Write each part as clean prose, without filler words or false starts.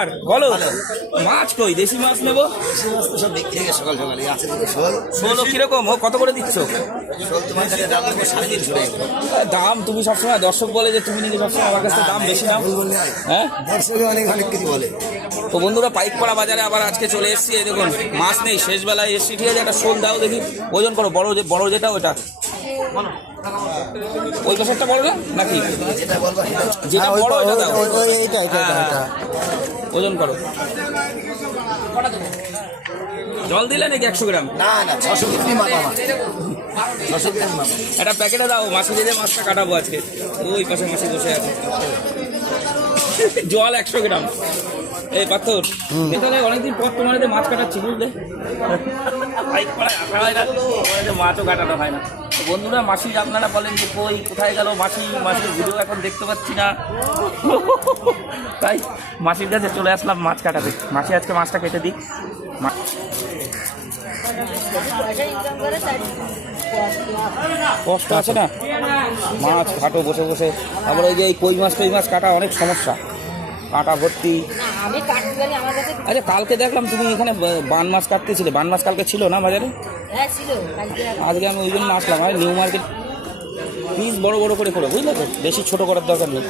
আর বলো মাছ কই দেশি মাছ নেবো সব বিক্রি হয়ে গেছে সকাল সকালে আছে দুটো শোল। ষোলো কিরকম ও কত করে দিচ্ছ? শোল তোমার কাছে দাম দেবো 350 টাকা। দাম তুমি সবসময় দর্শক বলে যে তুমি নাকি সবসময় আমার কাছে দাম বেশি নাও। হ্যাঁ দর্শকে অনেক অনেক কিছু বলে। তো বন্ধুরা পাইকপাড়া বাজারে আবার আজকে চলে এসেছি। এই দেখুন মাছ নেই, শেষ বেলায় এসছি। ঠিক আছে, একটা শোল দাও দেখি, ওজন করো। বড় যেটা ওটা ওই পাশেরটা বড় না নাকি? যেটা বলবো যেটা বড় ওটা দাও, এটা ওজন করো। জল দিলে নাকি 100 গ্রাম? না না 600 গ্রাম মাপা আমার 600 গ্রাম মাপা। একটা প্যাকেটে দাও, মাছি দিয়ে মাছটা কাটাবো আজকে। ওই পাশে মাছি বসে আছে। জল 100 গ্রাম। এই পাথর এখানে অনেকদিন পর তোমার মাছ কাটাচ্ছি বুঝলে। মাছও কাটানো হয় না। তো বন্ধুরা মাসি আপনারা বলেন যে কই কোথায় গেল মাসি, মাসির ভিডিও এখন দেখতে পাচ্ছি না। তাই মাসির কাছে চলে আসলাম মাছ কাটাতে। মাসি আজকে মাছটা কেটে দিক। কষ্ট আছে না মাছ ঘাটো বসে বসে। আবার ওই যে এই কই মাছ কাটা অনেক সমস্যা, কাঁটা ভর্তি। আচ্ছা কালকে দেখলাম তুমি এখানে বান মাছ কাটতেছিলে। বান মাছ কালকে ছিল না বাজারে? আজকে আমি ওই জন্য আসলাম। আর নিউ মার্কেট পিস বড় বড় করে করো বুঝলে তো, বেশি ছোট করার দরকার নেই।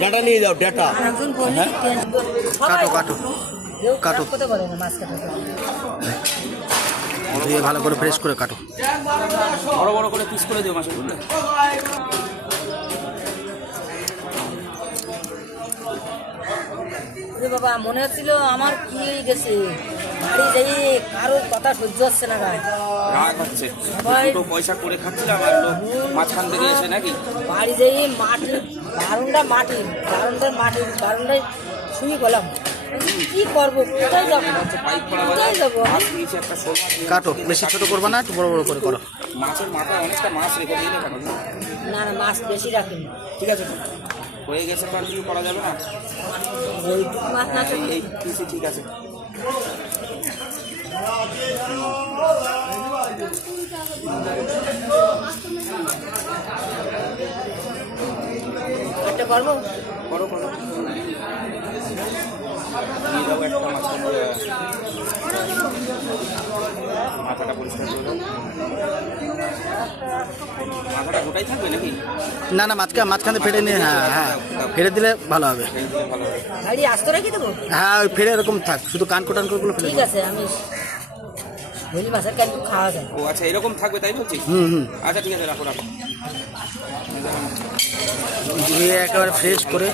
ডাটা নিয়ে যাও ডাটা। হ্যাঁ কাটো ধুয়ে ভালো করে ফ্রেশ করে কাটো। বড় বড় করে পিস করে দিও মাছ বুঝলে। বাবা মনে হচ্ছিল আমার কি হয়ে গেছে, বাড়ি যাই কারোর কথা সহ্য হচ্ছে না গায়ে। রাগ হচ্ছে, দুটো পয়সা করে খাচ্ছিলাম আর লোক মাঝখান থেকে এসে নাকি। বাড়ি যাই বারুন্ডায় শুয়ে গেলাম, কি করবো, কোথায় যাবো কোথায় যাবো। কাটো, বেশি ছোট করবা না, একটু বড় বড় করে করো। মাছের মাথায় অনেকটা মাছ রেখে দিলে কেন? না না মাছ বেশি রাখিনি। ঠিক আছে হয়ে গেছে, তো আর কিছু করা যাবে না। মাছ না এই পিসি ঠিক আছে। একটা করবো করো দিয়ে দাও একটা মাছের মাথাটা পরিষ্কার করে দাও। মাথাটা গোটাই থাকবে নাকি? না না মাঝখানে ফেটে নিয়ে, হ্যাঁ ফেটে দিলে ভালো হবে। ভালো হবে। গাড়ি আসতে রাখি দেবো। হ্যাঁ ওই ফেটে এরকম থাক, শুধু কানকোটানগুলো ফেলে ঠিক আছে, আমি ভুলি মাছের ক্যান খাওয়া যায়। ও আচ্ছা এরকম থাকবে তাই বলছিস? আচ্ছা ঠিক আছে রাখো। ধুয়ে একেবারে ফ্রেশ করে